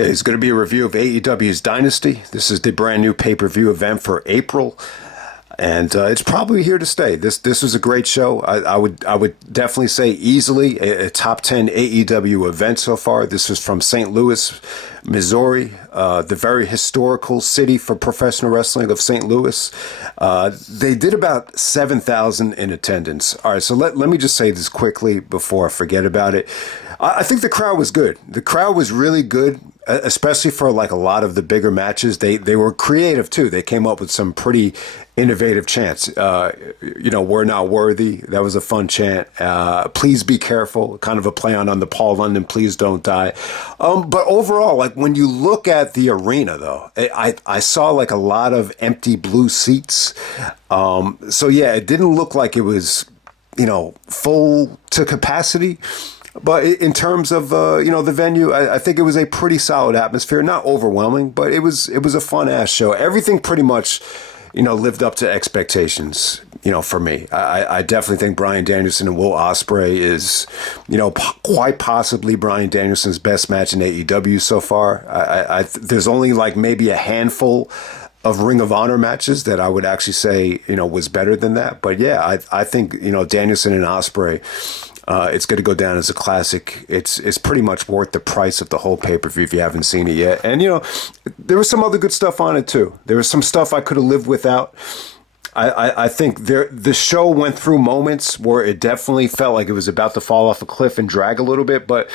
Okay, it's going to be a review of AEW's Dynasty. This is the brand new pay-per-view event for April, and it's probably here to stay. This was a great show. I would definitely say easily a top 10 AEW event so far. This was from St. Louis, Missouri, the very historical city for professional wrestling of St. Louis. They did about 7,000 in attendance. All right, so let me just say this quickly before I forget about it. I think the crowd was good. The crowd was really good, especially for like a lot of the bigger matches. They were creative too. They came up with some pretty innovative chants. We're not worthy. That was a fun chant. Please be careful. Kind of a play on the Paul London, please don't die. But overall, like when you look at the arena though, I saw like a lot of empty blue seats. So yeah, it didn't look like it was, full to capacity. But in terms of the venue, I think it was a pretty solid atmosphere. Not overwhelming, but it was a fun ass show. Everything pretty much, lived up to expectations. For me, I definitely think Bryan Danielson and Will Ospreay is, quite possibly Bryan Danielson's best match in AEW so far. There's only like maybe a handful of Ring of Honor matches that I would actually say, was better than that. But yeah, I think, Danielson and Ospreay, it's going to go down as a classic. It's pretty much worth the price of the whole pay-per-view if you haven't seen it yet. And, there was some other good stuff on it, too. There was some stuff I could have lived without. I think the show went through moments where it definitely felt like it was about to fall off a cliff and drag a little bit. But,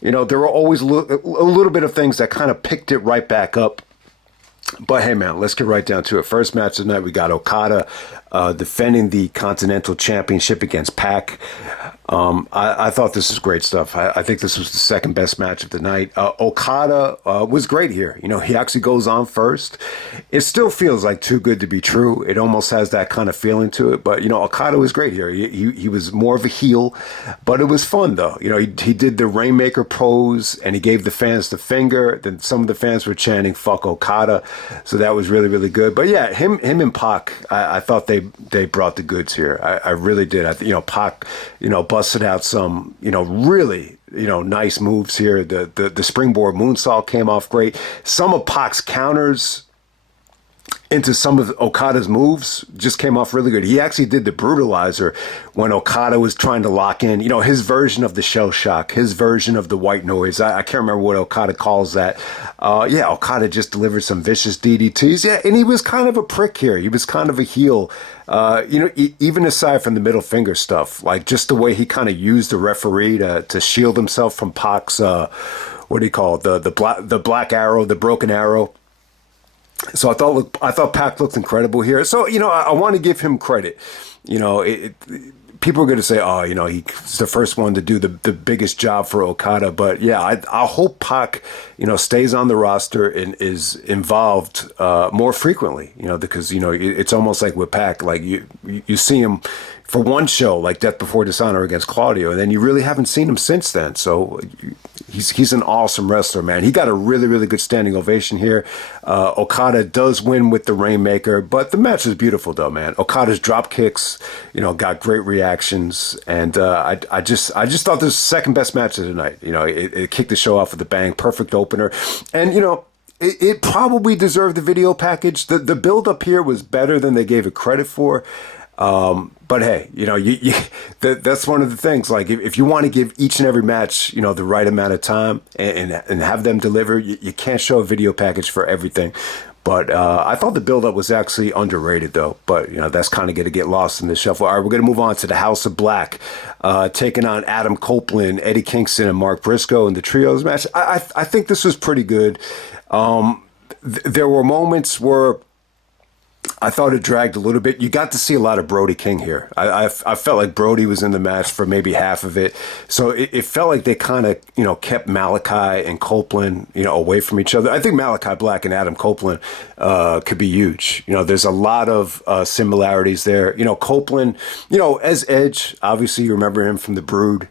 there were always a little bit of things that kind of picked it right back up. But hey, man, let's get right down to it. First match of the night, we got Okada defending the Continental Championship against Pac. I thought this was great stuff. I think this was the second best match of the night. Okada was great here. He actually goes on first. It still feels like too good to be true. It almost has that kind of feeling to it. But, Okada was great here. He was more of a heel, but it was fun, though. He did the Rainmaker pose, and he gave the fans the finger. Then some of the fans were chanting, fuck Okada. So that was really, really good. But, yeah, him and Pac, I thought they brought the goods here. I really did. Pac, busted out some, really, nice moves here. The springboard moonsault came off great. Some of Pac's counters into some of Okada's moves just came off really good. He actually did the brutalizer when Okada was trying to lock in, his version of the shell shock, his version of the white noise. I can't remember what Okada calls that. Okada just delivered some vicious DDTs. Yeah, and he was kind of a prick here. He was kind of a heel. Even aside from the middle finger stuff, like just the way he kind of used the referee to shield himself from Pac's, what do you call it? The black arrow, the broken arrow. So I thought Pac looked incredible here. So, I want to give him credit. People are going to say, he's the first one to do the biggest job for Okada. But yeah, I hope Pac, stays on the roster and is involved more frequently, because, it's almost like with Pac, like you see him for one show, like Death Before Dishonor against Claudio, and then you really haven't seen him since then. So he's an awesome wrestler, man. He got a really, really good standing ovation here. Okada does win with the Rainmaker, but the match is beautiful, though, man. Okada's drop kicks, got great reactions, and I just thought this was the second best match of the night. It kicked the show off with a bang, perfect opener, and it probably deserved the video package. The build up here was better than they gave it credit for. But hey, that's one of the things. Like if you want to give each and every match, the right amount of time and have them deliver, you can't show a video package for everything. But I thought the build-up was actually underrated, though. But, that's kind of going to get lost in the shuffle. All right, we're going to move on to the House of Black, taking on Adam Copeland, Eddie Kingston, and Mark Briscoe in the trios match. I think this was pretty good. There were moments where I thought it dragged a little bit. You got to see a lot of Brody King here. I felt like Brody was in the match for maybe half of it. So it felt like they kind of, kept Malachi and Copeland, away from each other. I think Malachi Black and Adam Copeland could be huge. There's a lot of similarities there. Copeland, as Edge, obviously you remember him from the Brood.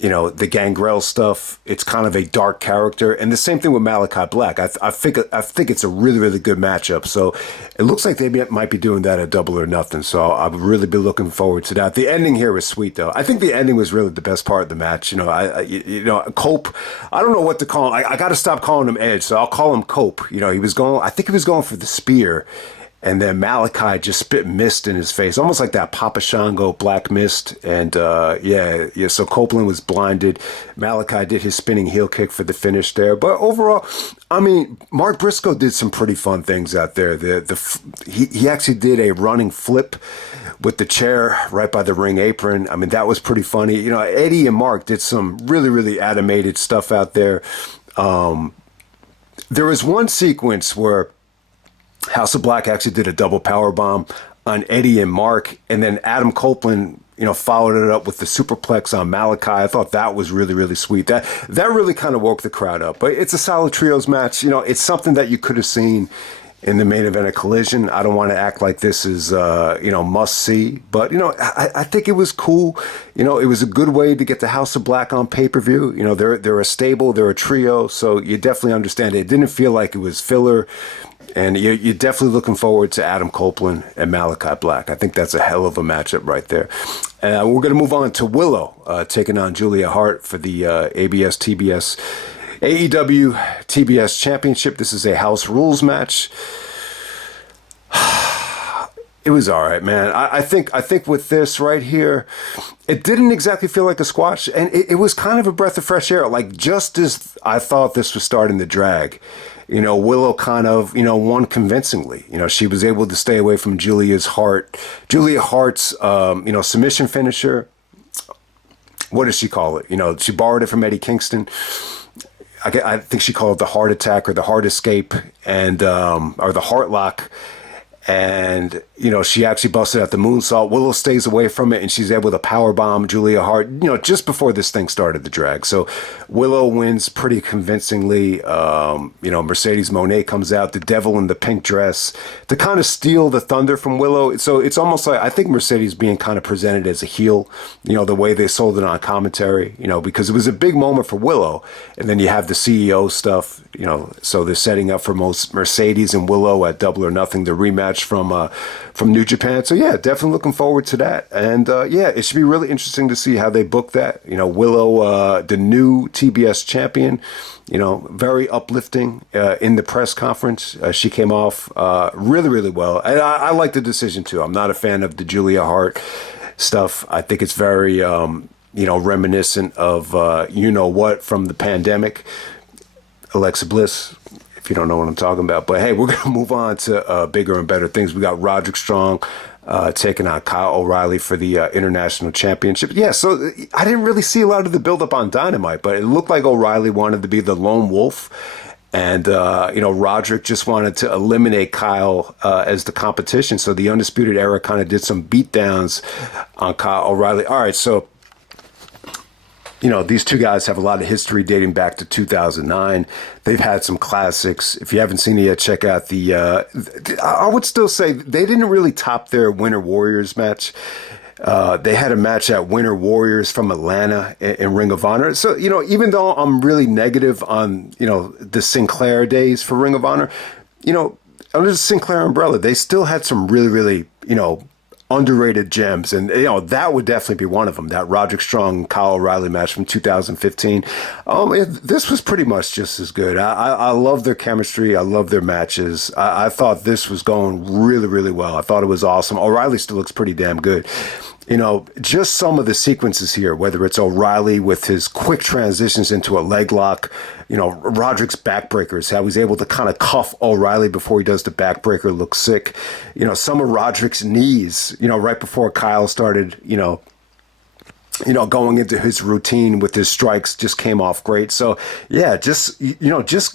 the Gangrel stuff. It's kind of a dark character, and the same thing with Malachi Black. I think it's a really, really good matchup. So it looks like they might be doing that at Double or Nothing. So I've really been looking forward to that. The ending here was sweet, though. I think the ending was really the best part of the match. Cope. I don't know what to call him. I got to stop calling him Edge, so I'll call him Cope. He was going. I think he was going for the spear. And then Malachi just spit mist in his face, almost like that Papa Shango black mist. And so Copeland was blinded. Malachi did his spinning heel kick for the finish there. But overall, I mean, Mark Briscoe did some pretty fun things out there. He actually did a running flip with the chair right by the ring apron. I mean, that was pretty funny. Eddie and Mark did some really, really animated stuff out there. There was one sequence where House of Black actually did a double power bomb on Eddie and Mark, and then Adam Copeland, followed it up with the superplex on Malachi. I thought that was really, really sweet. That really kind of woke the crowd up. But it's a solid trios match. It's something that you could have seen in the main event of Collision. I don't want to act like this is must see, but I think it was cool. It was a good way to get the House of Black on pay-per-view. They're a stable, they're a trio, so you definitely understand it. It didn't feel like it was filler. And you're definitely looking forward to Adam Copeland and Malachi Black. I think that's a hell of a matchup right there. We're going to move on to Willow taking on Julia Hart for the AEW TBS Championship. This is a House Rules match. It was all right, man. I think with this right here, it didn't exactly feel like a squash, and it was kind of a breath of fresh air. Like, just as I thought this was starting to drag, Willow kind of, won convincingly. She was able to stay away from Julia Hart's, submission finisher. What does she call it? She borrowed it from Eddie Kingston. I think she called it the Heart Attack or the Heart Escape, and or the Heart Lock. And, she actually busted out the moonsault. Willow stays away from it, and she's able to powerbomb Julia Hart, just before this thing started to drag. So Willow wins pretty convincingly. Mercedes Moné comes out, the devil in the pink dress, to kind of steal the thunder from Willow. So it's almost like, I think Mercedes being kind of presented as a heel, the way they sold it on commentary, because it was a big moment for Willow. And then you have the CEO stuff, so they're setting up for Mercedes and Willow at Double or Nothing, the rematch from New Japan. So yeah, definitely looking forward to that. And it should be really interesting to see how they book that. Willow, the new TBS champion, very uplifting in the press conference. She came off really, really well. And I like the decision too. I'm not a fan of the Julia Hart stuff. I think it's very reminiscent of what from the pandemic. Alexa Bliss, if you don't know what I'm talking about. But hey, we're going to move on to bigger and better things. We got Roderick Strong taking on Kyle O'Reilly for the International Championship. Yeah, so I didn't really see a lot of the build-up on Dynamite, but it looked like O'Reilly wanted to be the lone wolf. And, Roderick just wanted to eliminate Kyle as the competition. So the Undisputed Era kind of did some beatdowns on Kyle O'Reilly. All right, so these two guys have a lot of history dating back to 2009. They've had some classics. If you haven't seen it yet, check out I would still say they didn't really top their Winter Warriors match. They had a match at Winter Warriors from Atlanta in Ring of Honor. So, even though I'm really negative on, the Sinclair days for Ring of Honor, under the Sinclair umbrella, they still had some really, really, underrated gems, and that would definitely be one of them. That Roderick Strong Kyle O'Reilly match from 2015. This was pretty much just as good. I love their chemistry. I love their matches. I thought this was going really, really well. I thought it was awesome. O'Reilly still looks pretty damn good. Just some of the sequences here, whether it's O'Reilly with his quick transitions into a leg lock, Roderick's backbreakers, how he's able to kind of cuff O'Reilly before he does the backbreaker, looks sick. Some of Roderick's knees, right before Kyle started, going into his routine with his strikes just came off great. So yeah, just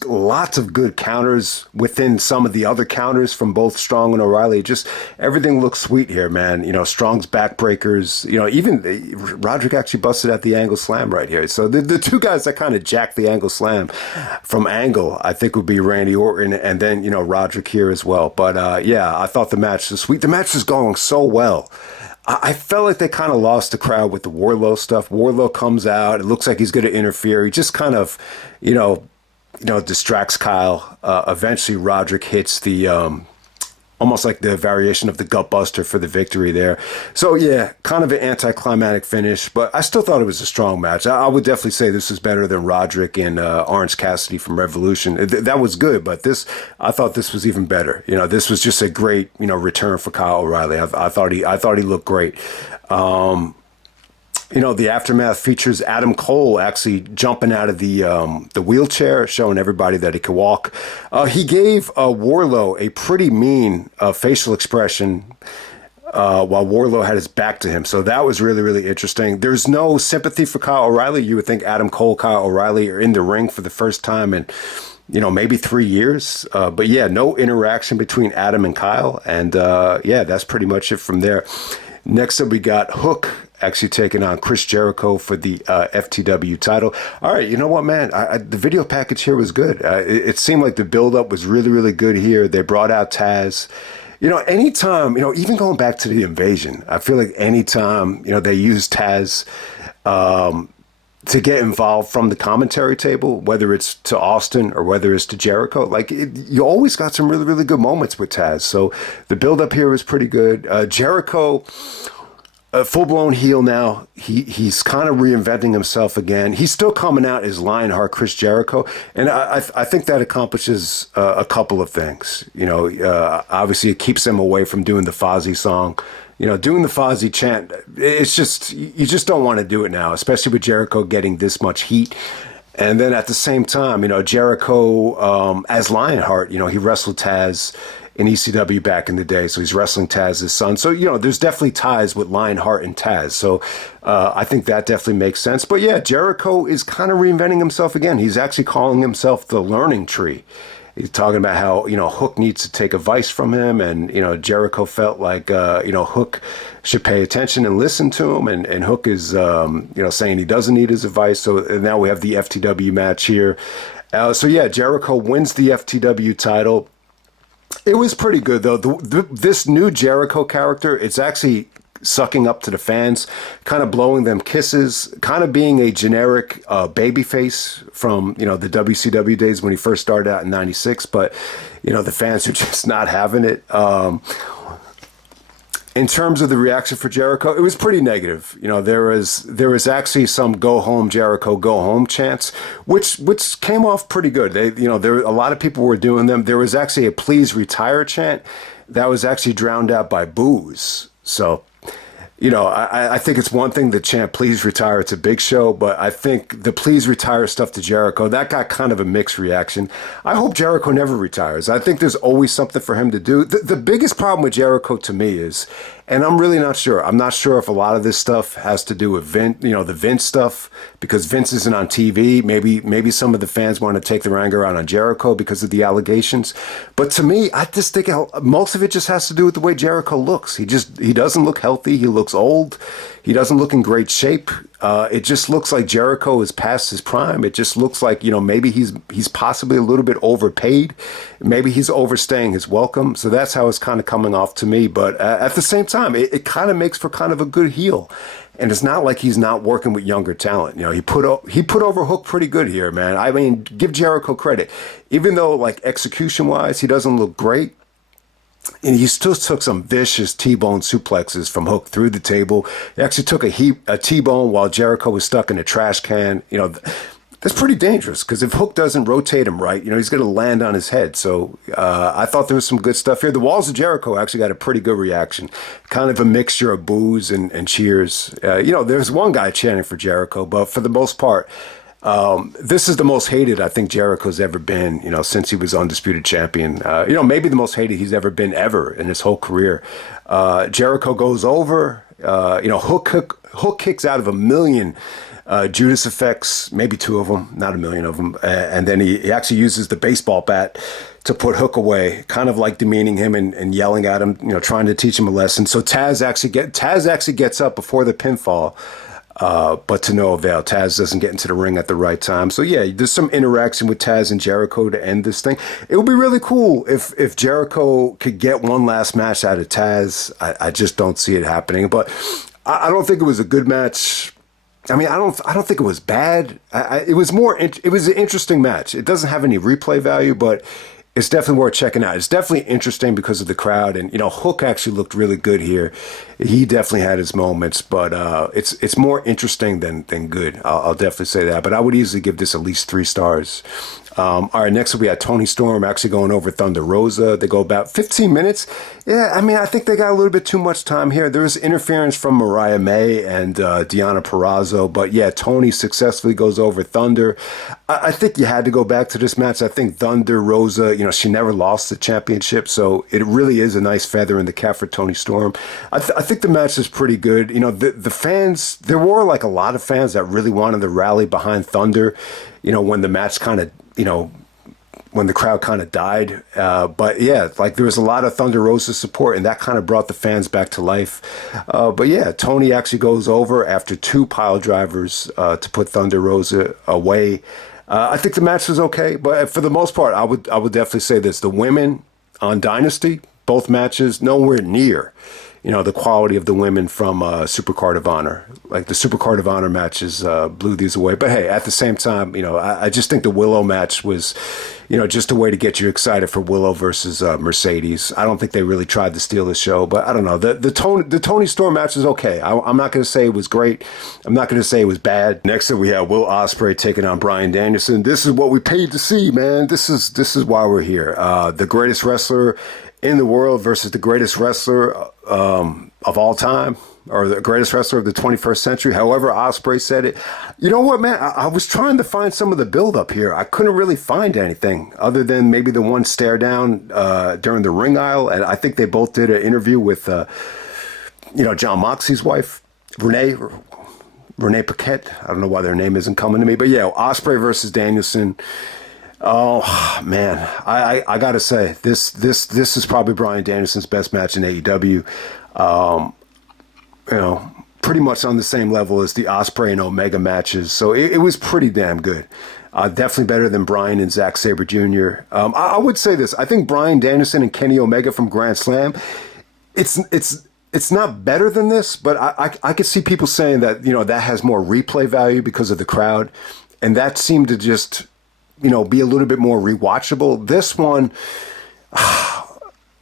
lots of good counters within some of the other counters from both Strong and O'Reilly. Just everything looks sweet here, man. Strong's backbreakers, even Roderick actually busted out the Angle Slam right here. So the two guys that kind of jacked the Angle Slam from Angle, I think would be Randy Orton and then, Roderick here as well. But I thought the match was sweet. The match was going so well. I felt like they kind of lost the crowd with the Warlow stuff. Warlow comes out. It looks like he's going to interfere. He just kind of, distracts Kyle. Eventually, Roderick hits the almost like the variation of the gut buster for the victory there. So yeah, kind of an anticlimactic finish, but I still thought it was a strong match. I would definitely say this was better than Roderick and Orange Cassidy from Revolution. That was good, but I thought this was even better. This was just a great, return for Kyle O'Reilly. I thought he looked great. The aftermath features Adam Cole actually jumping out of the wheelchair, showing everybody that he could walk. He gave Warlow a pretty mean facial expression while Warlow had his back to him. So that was really, really interesting. There's no sympathy for Kyle O'Reilly. You would think Adam Cole, Kyle O'Reilly are in the ring for the first time in, maybe 3 years. But yeah, no interaction between Adam and Kyle. And that's pretty much it from there. Next up, we got Hook actually taking on Chris Jericho for the FTW title. All right, you know what, man? The video package here was good. It seemed like the build-up was really, really good here. They brought out Taz. Anytime, even going back to the invasion, I feel like anytime, they use Taz to get involved from the commentary table, whether it's to Austin or whether it's to Jericho, you always got some really, really good moments with Taz. So the build-up here was pretty good. Jericho, a full-blown heel now. He's kind of reinventing himself again. He's still coming out as Lionheart Chris Jericho, and I think that accomplishes a couple of things. Obviously it keeps him away from doing the Fozzy song. Doing the Fozzy chant, it's just, you just don't want to do it now, especially with Jericho getting this much heat. And then at the same time, Jericho as Lionheart, he wrestled Taz in ECW back in the day, so he's wrestling Taz's son. So, there's definitely ties with Lionheart and Taz. So I think that definitely makes sense. But yeah, Jericho is kind of reinventing himself again. He's actually calling himself the Learning Tree. He's talking about how, Hook needs to take advice from him. And, Jericho felt like, Hook should pay attention and listen to him. And Hook is, saying he doesn't need his advice. So now we have the FTW match here. Jericho wins the FTW title. It was pretty good, though. This new Jericho character, it's actually sucking up to the fans, kind of blowing them kisses, kind of being a generic babyface from, the WCW days when he first started out in 96. But, the fans are just not having it. In terms of the reaction for Jericho, it was pretty negative. There was actually some "Go home, Jericho, go home" chants, which came off pretty good. There a lot of people were doing them. There was actually a "Please retire" chant that was actually drowned out by boos. So, I think it's one thing to chant "Please retire" to Big Show, but I think the "Please retire" stuff to Jericho, that got kind of a mixed reaction. I hope Jericho never retires. I think there's always something for him to do. The biggest problem with Jericho to me is, and I'm really not sure. I'm not sure if a lot of this stuff has to do with Vince, the Vince stuff, because Vince isn't on TV. Maybe some of the fans want to take their anger out on Jericho because of the allegations. But to me, I just think most of it just has to do with the way Jericho looks. He doesn't look healthy. He looks old. He doesn't look in great shape. It just looks like Jericho is past his prime. It just looks like, maybe he's possibly a little bit overpaid. Maybe he's overstaying his welcome. So that's how it's kind of coming off to me. But at the same time, it kind of makes for kind of a good heel. And it's not like he's not working with younger talent. He put over Hook pretty good here, man. I mean, give Jericho credit. Even though, execution-wise, he doesn't look great, and he still took some vicious T-bone suplexes from Hook through the table. He actually took a T-bone while Jericho was stuck in a trash can. That's pretty dangerous because if Hook doesn't rotate him right, he's going to land on his head. So I thought there was some good stuff here. The Walls of Jericho actually got a pretty good reaction. Kind of a mixture of boos and cheers. There's one guy chanting for Jericho, but for the most part, this is the most hated I think Jericho's ever been, since he was Undisputed Champion. Maybe the most hated he's ever been ever in his whole career. Jericho goes over, Hook kicks out of 1 million Judas effects, maybe 2 of them, not 1 million of them. And then he actually uses the baseball bat to put Hook away, kind of like demeaning him and yelling at him, trying to teach him a lesson. So Taz actually gets up before the pinfall. but to no avail. Taz doesn't get into the ring at the right time. So yeah, there's some interaction with Taz and Jericho to end this thing. It would be really cool if Jericho could get one last match out of Taz. I just don't see it happening. But I don't think it was a good match. I mean, I don't think it was bad. It was an interesting match. It doesn't have any replay value, but it's definitely worth checking out. It's definitely interesting because of the crowd, and Hook actually looked really good here. He definitely had his moments, but it's more interesting than good. I'll definitely say that. But I would easily give this at least 3 stars. All right, next up we had Toni Storm actually going over Thunder Rosa. They go about 15 minutes. Yeah, I mean, I think they got a little bit too much time here. There was interference from Mariah May and Deonna Purrazzo, but yeah, Toni successfully goes over Thunder. I think you had to go back to this match. I think Thunder Rosa, she never lost the championship, so it really is a nice feather in the cap for Toni Storm. I think the match is pretty good. The fans, there were like a lot of fans that really wanted to rally behind Thunder, when the match kind of, when the crowd kind of died. But yeah, like there was a lot of Thunder Rosa support, and that kind of brought the fans back to life. But yeah, Toni actually goes over after 2 pile drivers to put Thunder Rosa away. I think the match was okay, but for the most part, I would definitely say this: the women on Dynasty, both matches nowhere near the quality of the women from Supercard of Honor. Like the Supercard of Honor matches blew these away. But hey, at the same time, I just think the Willow match was, just a way to get you excited for Willow versus Mercedes. I don't think they really tried to steal the show, but I don't know. The Toni Storm match is okay. I'm not going to say it was great. I'm not going to say it was bad. Next up, we have Will Ospreay taking on Bryan Danielson. This is what we paid to see, man. This is why we're here. The greatest wrestler in the world versus the greatest wrestler of all time, or the greatest wrestler of the 21st century, however Ospreay said it. You know what, man? I was trying to find some of the build-up here. I couldn't really find anything other than maybe the one stare down during the ring aisle, and I think they both did an interview with, John Moxley's wife, Renee Paquette. I don't know why their name isn't coming to me, but yeah, Ospreay versus Danielson. Oh man, I gotta say this is probably Bryan Danielson's best match in AEW. Pretty much on the same level as the Ospreay and Omega matches, so it was pretty damn good. Definitely better than Bryan and Zack Sabre Jr. I would say this: I think Bryan Danielson and Kenny Omega from Grand Slam, it's not better than this, but I could see people saying that that has more replay value because of the crowd, and that seemed to just be a little bit more rewatchable. This one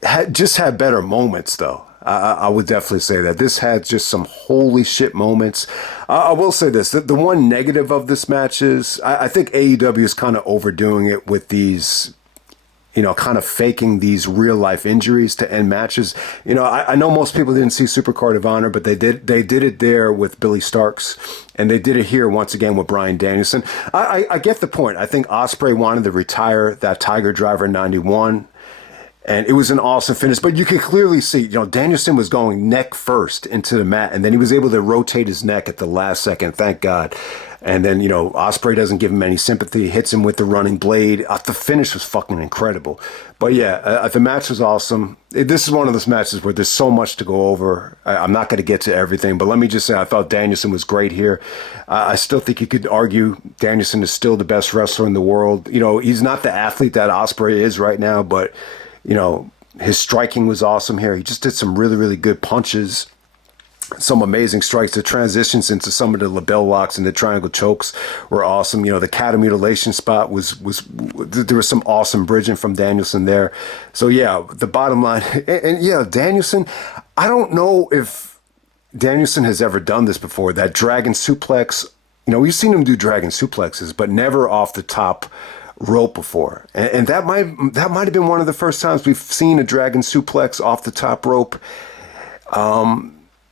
had better moments, though. I would definitely say that. This had just some holy shit moments. I will say this. The one negative of this match is I think AEW is kind of overdoing it with these, kind of faking these real life injuries to end matches. I know most people didn't see Supercard of Honor, but they did it there with Billy Starks, and they did it here once again with Bryan Danielson. I get the point. I think Ospreay wanted to retire that Tiger Driver 91, and it was an awesome finish, but you could clearly see, Danielson was going neck first into the mat, and then he was able to rotate his neck at the last second, thank God. And then, Ospreay doesn't give him any sympathy, hits him with the running blade. The finish was fucking incredible. But yeah, the match was awesome. This is one of those matches where there's so much to go over. I'm not going to get to everything, but let me just say I thought Danielson was great here. I still think you could argue Danielson is still the best wrestler in the world. He's not the athlete that Ospreay is right now, but, his striking was awesome here. He just did some really, really good punches. Some amazing strikes. The transitions into some of the label locks and the triangle chokes were awesome. The cattle mutilation spot was there was some awesome bridging from Danielson there. So yeah, the bottom line, and yeah, Danielson, I don't know if Danielson has ever done this before, that dragon suplex. We've seen him do dragon suplexes, but never off the top rope before. And that might have been one of the first times we've seen a dragon suplex off the top rope.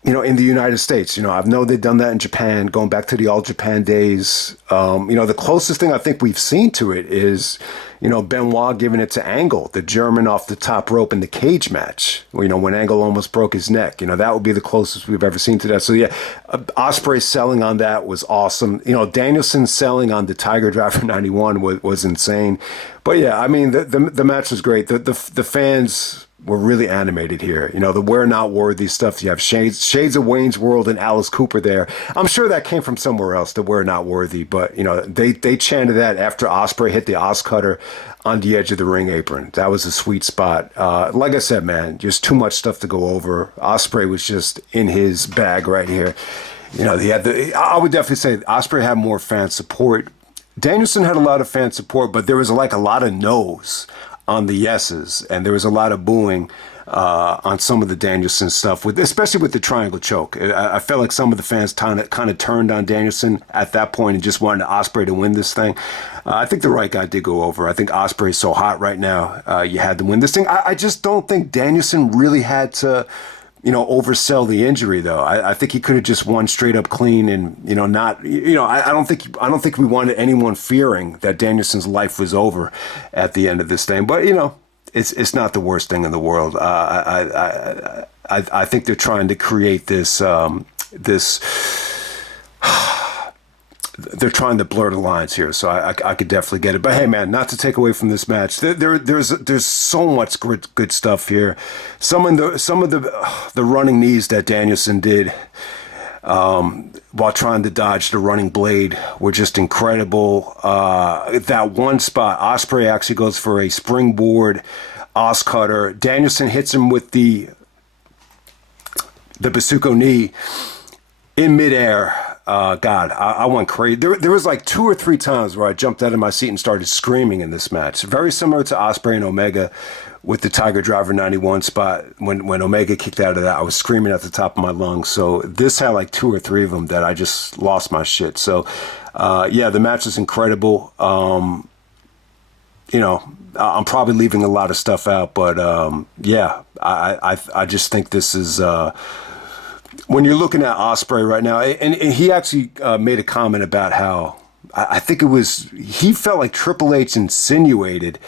In the United States. I know they've done that in Japan, going back to the All Japan days. The closest thing I think we've seen to it is, Benoit giving it to Angle, the German off the top rope in the cage match. When Angle almost broke his neck. That would be the closest we've ever seen to that. So yeah, Ospreay selling on that was awesome. Danielson selling on the Tiger Driver 91 was insane. But yeah, I mean, the match was great. The fans, were really animated here. You know, the we're not worthy stuff. You have Shades of Wayne's World and Alice Cooper there. I'm sure that came from somewhere else, the we're not worthy. But, you know, they chanted that after Ospreay hit the Os cutter on the edge of the ring apron. That was a sweet spot. Like I said, man, just too much stuff to go over. Ospreay was just in his bag right here. You know, I would definitely say Ospreay had more fan support. Danielson had a lot of fan support, but there was like a lot of no's on the yeses, and there was a lot of booing on some of the Danielson stuff, especially with the triangle choke. I felt like some of the fans kind of turned on Danielson at that point and just wanted Ospreay to win this thing. I think the right guy did go over. I think Ospreay's so hot right now. You had to win this thing. I just don't think Danielson really had to, you know, oversell the injury though. I think he could have just won straight up clean and, you know, not, you know, I don't think we wanted anyone fearing that Danielson's life was over at the end of this thing. But, you know, it's not the worst thing in the world. I think they're trying to create this, they're trying to blur the lines here, so I could definitely get it. But hey, man, not to take away from this match, there's so much good stuff here. Some of the running knees that Danielson did while trying to dodge the running blade were just incredible. That one spot, Ospreay actually goes for a springboard Os cutter. Danielson hits him with the Briscoe knee in midair. God, I went crazy. There was like 2 or 3 times where I jumped out of my seat and started screaming in this match. Very similar to Ospreay and Omega with the Tiger Driver 91 spot. When Omega kicked out of that, I was screaming at the top of my lungs. So this had like 2 or 3 of them that I just lost my shit. So, yeah, the match is incredible. You know, I'm probably leaving a lot of stuff out, but yeah, I just think this is... when you're looking at Ospreay right now, and he actually made a comment about how I think he felt like Triple H insinuated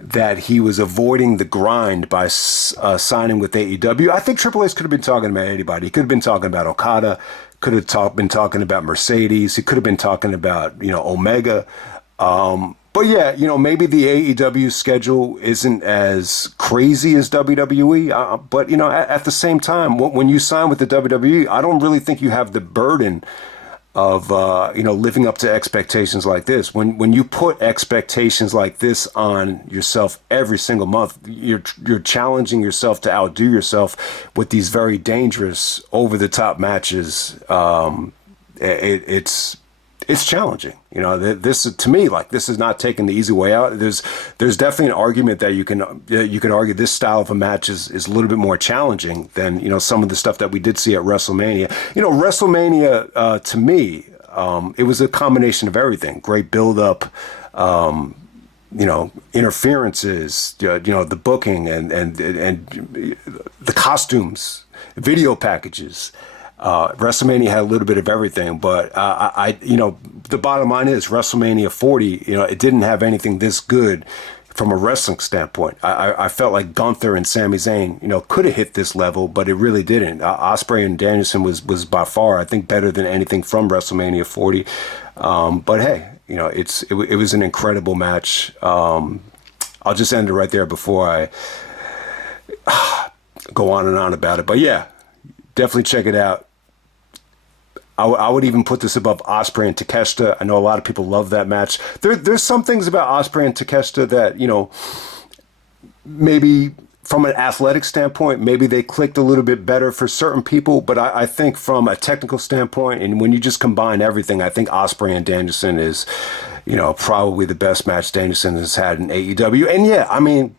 that he was avoiding the grind by signing with AEW. I think Triple H could have been talking about anybody. He could have been talking about Okada, could have been talking about Mercedes. He could have been talking about, you know, Omega. But yeah, you know, maybe the AEW schedule isn't as crazy as WWE. But, you know, at the same time, when you sign with the WWE, I don't really think you have the burden of, you know, living up to expectations like this. When you put expectations like this on yourself every single month, you're challenging yourself to outdo yourself with these very dangerous, over-the-top matches. It's challenging, you know. This to me, like, this is not taking the easy way out. There's definitely an argument that you could argue this style of a match is a little bit more challenging than, you know, some of the stuff that we did see at WrestleMania. You know, WrestleMania to me, it was a combination of everything. Great build up, you know, interferences, you know, the booking and the costumes, video packages. WrestleMania had a little bit of everything, but you know, the bottom line is WrestleMania 40, you know, it didn't have anything this good from a wrestling standpoint. I felt like Gunther and Sami Zayn, you know, could have hit this level, but it really didn't. Ospreay and Danielson was by far, I think, better than anything from WrestleMania 40. But hey, you know, it was an incredible match. I'll just end it right there before I go on and on about it. But yeah, definitely check it out. I would even put this above Ospreay and Takeshita. I know a lot of people love that match. There's some things about Ospreay and Takeshita that, you know, maybe from an athletic standpoint, maybe they clicked a little bit better for certain people. But I think from a technical standpoint, and when you just combine everything, I think Ospreay and Danielson is, you know, probably the best match Danielson has had in AEW. And yeah, I mean,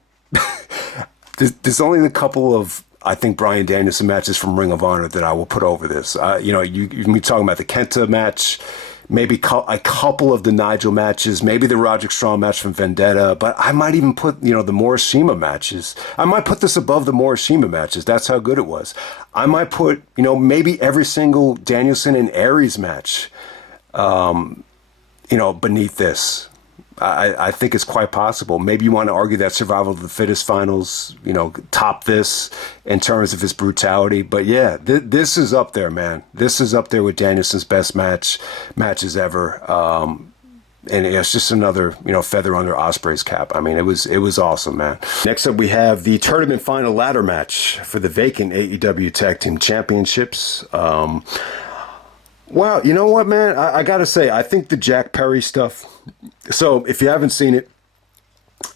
there's only a couple of, I think, Bryan Danielson matches from Ring of Honor that I will put over this. You know, you can be talking about the Kenta match, maybe a couple of the Nigel matches, maybe the Roderick Strong match from Vendetta, but I might even put, you know, the Morishima matches. I might put this above the Morishima matches. That's how good it was. I might put, you know, maybe every single Danielson and Aries match, you know, beneath this. I think it's quite possible. Maybe you want to argue that Survival of the Fittest finals, you know, top this in terms of his brutality. But yeah, this is up there, man. This is up there with Danielson's best matches ever. And it's just another, feather under Osprey's cap. I mean, it was awesome, man. Next up, we have the tournament final ladder match for the vacant AEW Tag Team Championships. Wow, you know what, man? I gotta say, I think the Jack Perry stuff. So, if you haven't seen it,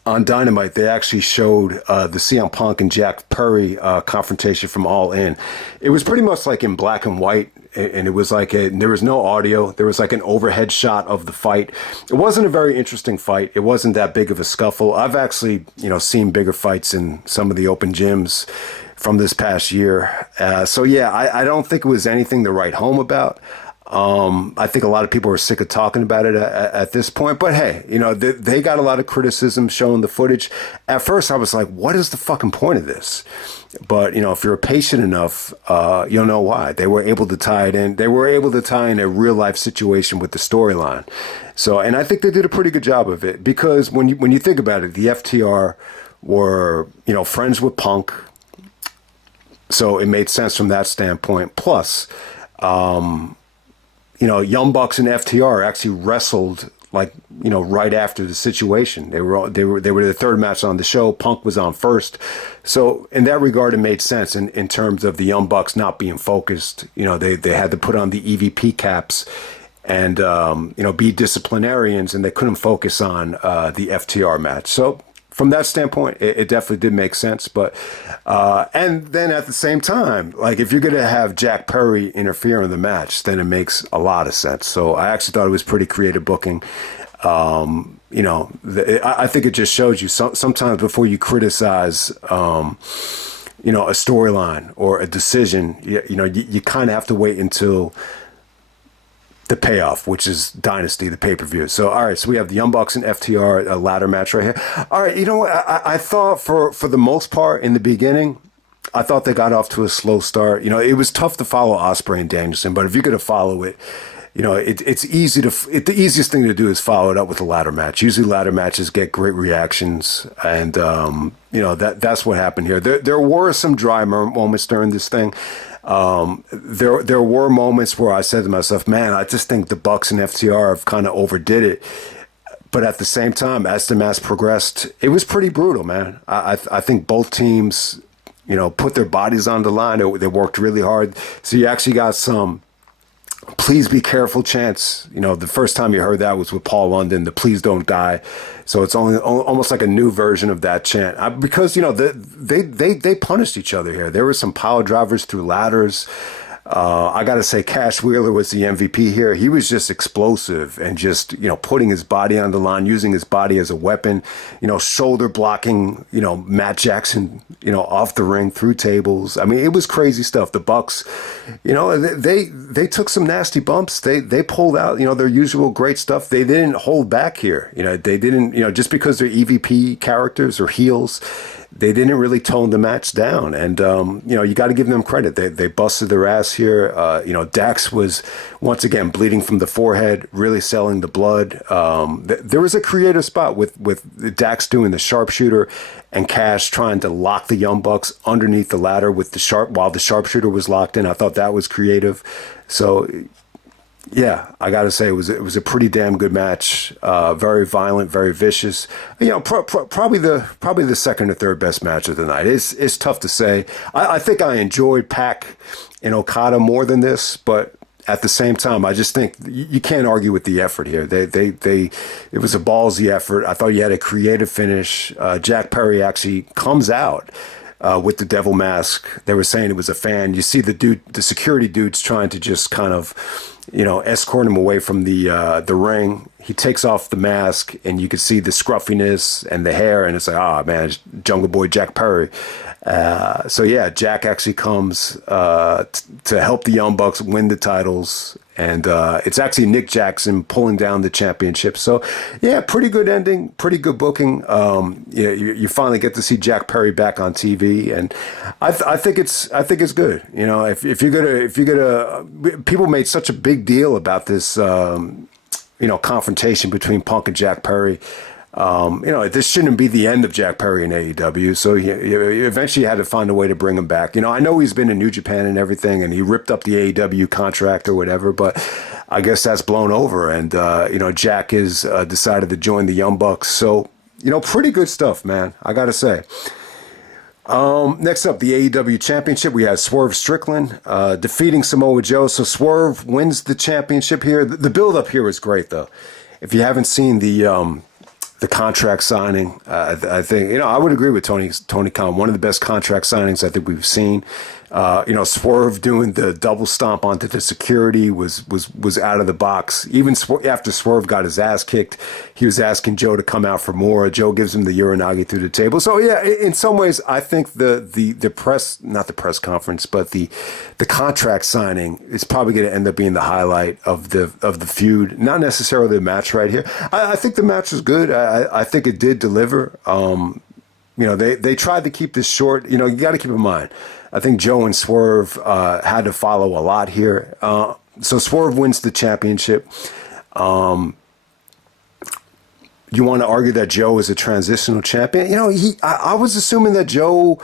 on Dynamite, they actually showed the CM Punk and Jack Perry confrontation from All In. It was pretty much like in black and white, and it was like there was no audio. There was like an overhead shot of the fight. It wasn't a very interesting fight. It wasn't that big of a scuffle. I've actually, seen bigger fights in some of the open gyms from this past year. So yeah, I don't think it was anything to write home about. I think a lot of people are sick of talking about it at this point, but hey, they got a lot of criticism showing the footage. At first I was like, what is the fucking point of this? But, if you're patient enough, you'll know why. They were able to tie it in. They were able to tie in a real life situation with the storyline. So, and I think they did a pretty good job of it, because when you think about it, the FTR were, friends with Punk. So it made sense from that standpoint. Plus, Young Bucks and FTR actually wrestled right after the situation. They were the third match on the show. Punk was on first. So in that regard, it made sense in terms of the Young Bucks not being focused. They had to put on the EVP caps and, be disciplinarians, and they couldn't focus on the FTR match. So from that standpoint, it definitely did make sense. But and then at the same time, if you're going to have Jack Perry interfere in the match, then it makes a lot of sense. So I actually thought it was pretty creative booking. I think it just shows you sometimes before you criticize, a storyline or a decision, you kind of have to wait until the payoff, which is Dynasty, the pay-per-view. So, all right, so we have the Young Bucks and FTR, a ladder match right here. All right, you know what? I thought for the most part in the beginning, I thought they got off to a slow start. It was tough to follow Ospreay and Danielson, but if you're going to follow it, it's easy the easiest thing to do is follow it up with a ladder match. Usually ladder matches get great reactions, and, that's what happened here. There were some dry moments during this thing. There were moments where I said to myself, man, I just think the Bucks and FTR have kind of overdid it. But at the same time, as the match progressed, it was pretty brutal, man. I think both teams, put their bodies on the line. They worked really hard. So you actually got some "Please be careful" chants. The first time you heard that was with Paul London, the "Please don't die." So it's almost like a new version of that chant, because they punished each other here. There were some power drivers through ladders. I got to say, Cash Wheeler was the MVP here. He was just explosive and just, putting his body on the line, using his body as a weapon, shoulder blocking, Matt Jackson, off the ring through tables. I mean, it was crazy stuff. The Bucks, they took some nasty bumps. They pulled out, their usual great stuff. They didn't hold back here. They didn't, just because they're EVP characters or heels, they didn't really tone the match down. And, you got to give them credit. They busted their ass here. Dax was, once again, bleeding from the forehead, really selling the blood. There was a creative spot with Dax doing the sharpshooter and Cash trying to lock the Young Bucks underneath the ladder with while the sharpshooter was locked in. I thought that was creative. So, yeah, I got to say it was a pretty damn good match. Very violent, very vicious. Probably the second or third best match of the night. It's tough to say. I think I enjoyed Pac and Okada more than this, but at the same time, I just think you can't argue with the effort here. It was a ballsy effort. I thought you had a creative finish. Jack Perry actually comes out with the devil mask. They were saying it was a fan. You see the security dude's trying to just kind of, escort him away from the ring. He takes off the mask, and you can see the scruffiness and the hair, and it's like, oh man, it's Jungle Boy Jack Perry. So yeah, Jack actually comes to help the Young Bucks win the titles, and it's actually Nick Jackson pulling down the championship. So yeah, pretty good ending, pretty good booking. You finally get to see Jack Perry back on TV, and I think it's good. If you're gonna, people made such a big deal about this, confrontation between Punk and Jack Perry. This shouldn't be the end of Jack Perry in AEW. So he eventually had to find a way to bring him back. I know he's been in New Japan and everything, and he ripped up the AEW contract or whatever, but I guess that's blown over. And, Jack has decided to join the Young Bucks. So, pretty good stuff, man. I got to say. Next up, the AEW Championship. We had Swerve Strickland defeating Samoa Joe. So Swerve wins the championship here. The build-up here was great, though. If you haven't seen the contract signing, I think, I would agree with Tony Khan. One of the best contract signings I think we've seen. Swerve doing the double stomp onto the security was out of the box. Even after Swerve got his ass kicked, he was asking Joe to come out for more. Joe gives him the Uranagi through the table. So yeah, in some ways, I think the press, not the press conference, but the contract signing is probably going to end up being the highlight of the feud. Not necessarily the match right here. I think the match was good. I think it did deliver. They tried to keep this short. You got to keep in mind, I think Joe and Swerve had to follow a lot here. So Swerve wins the championship. You want to argue that Joe is a transitional champion? I was assuming that Joe,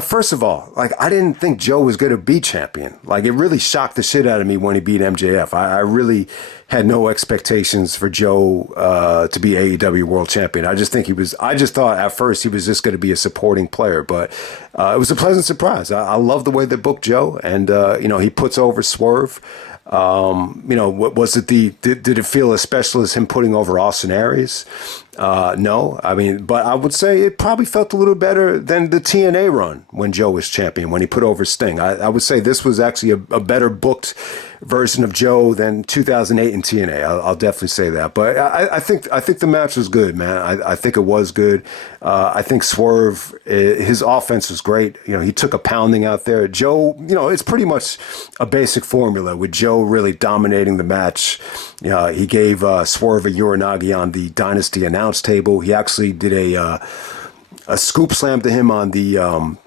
first of all, I didn't think Joe was going to be champion. It really shocked the shit out of me when he beat MJF. I really had no expectations for Joe to be AEW World Champion. I just thought at first he was just going to be a supporting player, but it was a pleasant surprise. I love the way they booked Joe, and he puts over Swerve. Was it did it feel as special as him putting over Austin Aries? No, but I would say it probably felt a little better than the TNA run when Joe was champion, when he put over Sting. I would say this was actually a better booked version of Joe than 2008 in TNA. I'll definitely say that. But I think the match was good, man. I think it was good. I think Swerve, his offense was great. He took a pounding out there. Joe, it's pretty much a basic formula with Joe really dominating the match. He gave Swerve a Uranagi on the Dynasty announce table. He actually did a scoop slam to him on the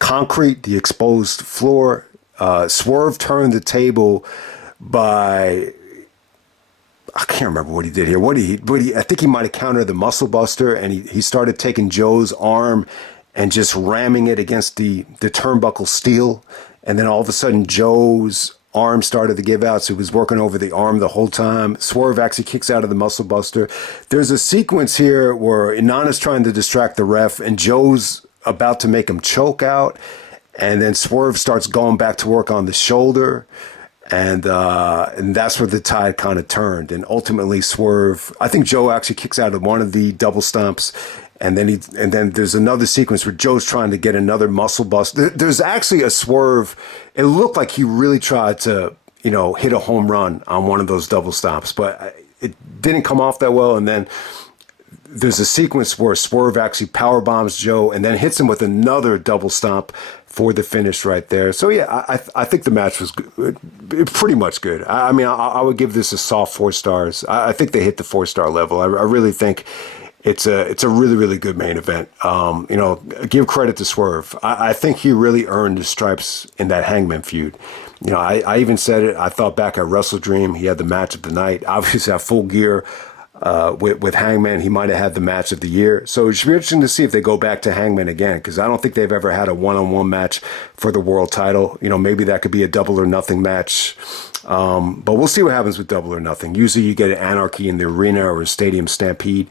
concrete, the exposed floor. Swerve turned the table by, I can't remember what he did here. I think he might have countered the muscle buster, and he started taking Joe's arm and just ramming it against the turnbuckle steel. And then all of a sudden Joe's arm started to give out, so he was working over the arm the whole time. Swerve actually kicks out of the muscle buster. There's a sequence here where Inanna's trying to distract the ref, and Joe's about to make him choke out. And then Swerve starts going back to work on the shoulder, and that's where the tide kind of turned. And ultimately, Swerve, I think Joe actually kicks out of one of the double stomps, and then there's another sequence where Joe's trying to get another muscle bust. There's actually a Swerve. It looked like he really tried to hit a home run on one of those double stomps, but it didn't come off that well. And then there's a sequence where Swerve actually power bombs Joe and then hits him with another double stomp for the finish right there. So yeah, I think the match was good, pretty much good. I would give this a soft 4 stars. I think they hit the 4-star level. I really think it's a really, really good main event. Give credit to Swerve. I think he really earned the stripes in that Hangman feud. I even said it. I thought back at Wrestle Dream, he had the match of the night. Obviously, at Full Gear, with Hangman, he might have had the match of the year. So it should be interesting to see if they go back to Hangman again, because I don't think they've ever had a one-on-one match for the world title. Maybe that could be a Double or Nothing match. But we'll see what happens with Double or Nothing. Usually you get an Anarchy in the Arena or a Stadium Stampede.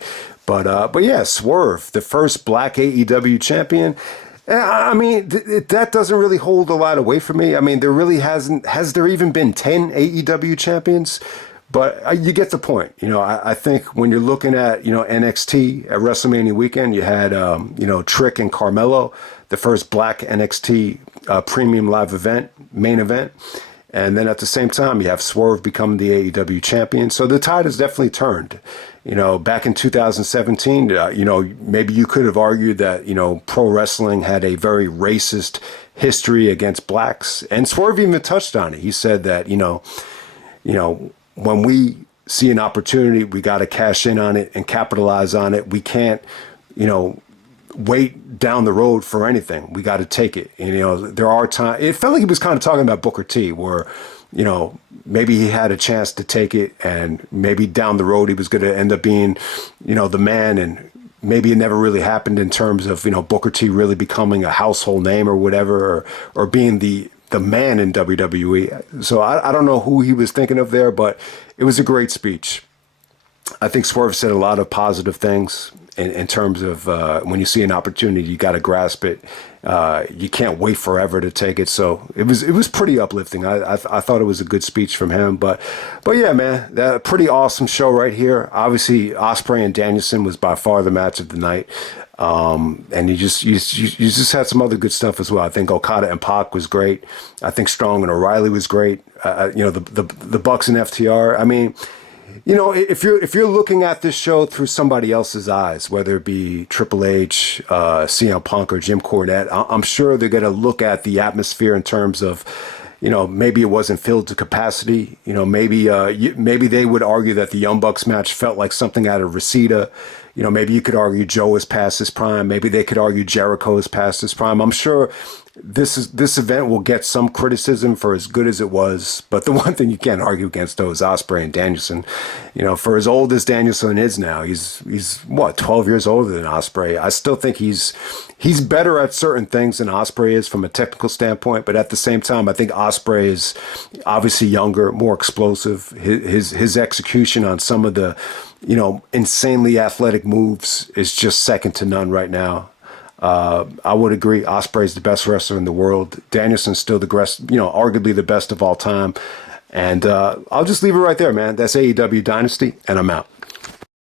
But yeah, Swerve, the first black AEW champion. That doesn't really hold a lot of weight for me. There really has there even been 10 AEW champions? But you get the point. I think when you're looking at, NXT at WrestleMania weekend, you had, Trick and Carmelo, the first black NXT premium live event, main event. And then at the same time, you have Swerve become the AEW champion. So the tide has definitely turned. Back in 2017, maybe you could have argued that, pro wrestling had a very racist history against blacks. And Swerve even touched on it. He said that, when we see an opportunity, we got to cash in on it and capitalize on it. We can't, wait down the road for anything. We got to take it. There are times, it felt like he was kind of talking about Booker T, where, maybe he had a chance to take it, and maybe down the road he was going to end up being, the man, and maybe it never really happened in terms of, Booker T really becoming a household name or whatever, or being the man in WWE. So I don't know who he was thinking of there, but it was a great speech. I think Swerve said a lot of positive things in terms of when you see an opportunity, you got to grasp it. You can't wait forever to take it. So it was pretty uplifting. I thought it was a good speech from him. But yeah, man, that pretty awesome show right here. Obviously, Ospreay and Danielson was by far the match of the night. And you just had some other good stuff as well. I think Okada and Pac was great. I think Strong and O'Reilly was great. The Bucks and FTR. I mean, if you're looking at this show through somebody else's eyes, whether it be Triple H, CM Punk, or Jim Cornette, I'm sure they're going to look at the atmosphere in terms of, maybe it wasn't filled to capacity. Maybe they would argue that the Young Bucks match felt like something out of Reseda. Maybe you could argue Joe is past his prime. Maybe they could argue Jericho is past his prime. I'm sure this event will get some criticism for as good as it was. But the one thing you can't argue against, though, is Ospreay and Danielson. For as old as Danielson is now, he's what, 12 years older than Ospreay. I still think he's better at certain things than Ospreay is from a technical standpoint. But at the same time, I think Ospreay is obviously younger, more explosive. His execution on some of the insanely athletic moves is just second to none right now. I would agree. Ospreay's the best wrestler in the world. Danielson's still arguably the best of all time. And I'll just leave it right there, man. That's AEW Dynasty, and I'm out.